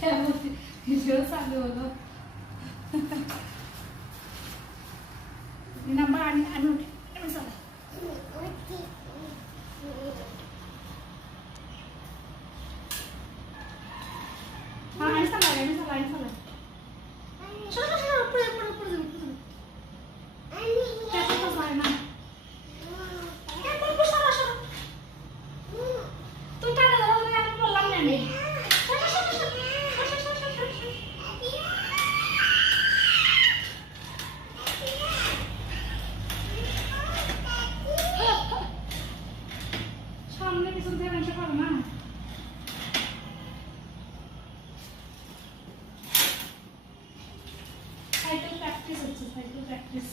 ভিডিও চালু হলো নাম্বার আমি আমি উঠি আমি চালাই আমি চালাই আমি চালাই আমি চালাই শোনো শোনো উপরে উপরে উপরে উপরে দেখো তো যায় না তুই টাটা ধরো আমি বললাম না আমি সামনে পিছন থেকে আনতে পারো না সাইকেল প্র্যাকটিস হচ্ছে সাইকেল প্র্যাকটিস